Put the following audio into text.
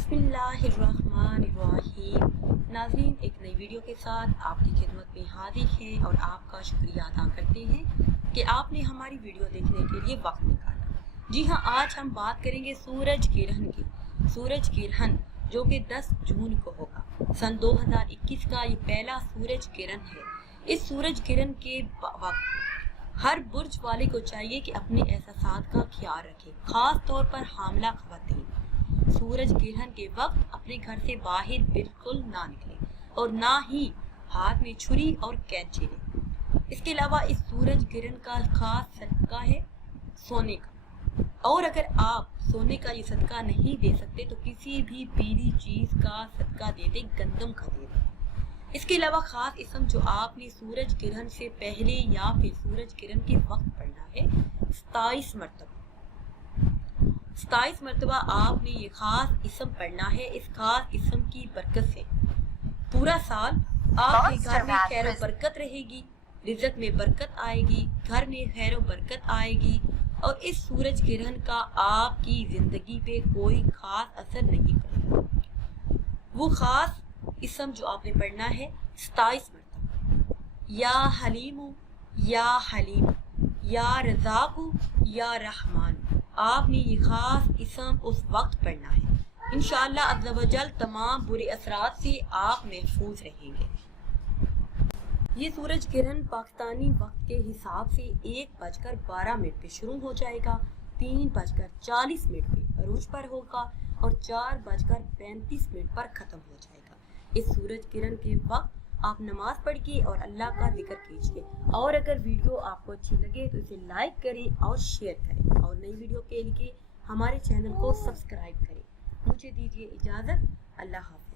बिस्मिल्लाहिर्रहमानिर्रहीम। नाज़रीन, एक नई वीडियो के साथ आपकी खिदमत में हाजिर हैं और आपका शुक्रिया अदा करते हैं कि आपने हमारी वीडियो देखने के लिए वक्त निकाला। जी हाँ, आज हम बात करेंगे सूरज ग्रहण की। सूरज ग्रहण जो कि 10 जून को होगा। सन 2021 का ये पहला सूरज ग्रहण है। इस सूरज ग्रहण के वक्त हर बुर्ज वाले को चाहिए कि अपने एहसासात का ख्याल रखे, खास तौर पर हामला ख़वातीन। सूरज ग्रहण के वक्त अपने घर से बाहर बिल्कुल ना निकले और ना ही हाथ में छुरी और कैंची लें। इसके अलावा इस सूरज ग्रहण का खास सदका है सोने का, और अगर आप सोने का ये सदका नहीं दे सकते तो किसी भी पीली चीज का सदका दे दें, गंदम का दे दें। इसके अलावा खास इसम जो आपने सूरज ग्रहण से पहले या फिर सूरज ग्रहण के वक्त पढ़ना है, 27 मरतबा आपने ये खास इसम पढ़ना है। इस खास इसम की बरकत से पूरा साल आपके घर में खैर व बरकत रहेगी, रिज़्क में बरकत आएगी, घर में खैर व बरकत आएगी और इस सूरज ग्रहण का आपकी जिंदगी पे कोई खास असर नहीं पड़ेगा। वो खास इसम जो आपने पढ़ना है 27 मरतबा, या हलीमु या हलीम, या रज़ाकु या रहमान। आपने ये खास इसम उस वक्त पढ़ना है। इंशाअल्लाह अज़्ज़ा वजल तमाम बुरे असरात से आप महफूज रहेंगे। ये सूरज ग्रहण पाकिस्तानी वक्त के हिसाब से 1:12 पे शुरू हो जाएगा, 3:40 पे अरूज पर होगा और 4:35 पर ख़त्म हो जाएगा। इस सूरज ग्रहण के वक्त आप नमाज पढ़िए और अल्लाह का जिक्र कीजिए। और अगर वीडियो आपको अच्छी लगे तो इसे लाइक करें और शेयर करें और नई वीडियो के लिए हमारे चैनल को सब्सक्राइब करें। मुझे दीजिए इजाज़त। अल्लाह हाफ़िज़।